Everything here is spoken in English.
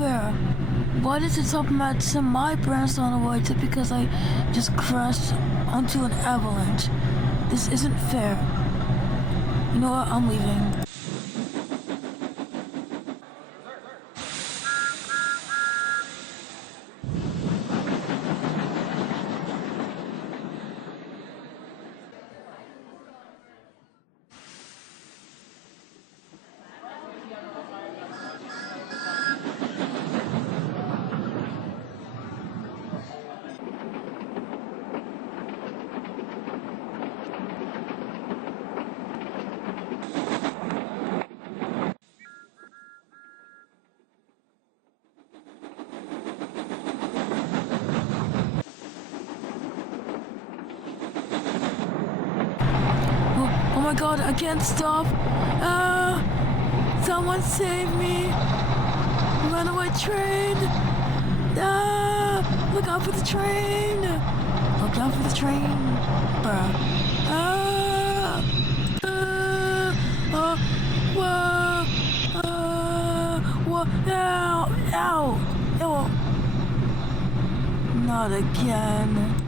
fair. Why does it stop at my branch on the way to because I just crashed onto an avalanche? This isn't fair. You know what? I'm leaving. Oh my god, I can't stop. Someone save me. Runaway train. Look out for the train. Look out for the train. Bruh. Whoa. Ow. Not again.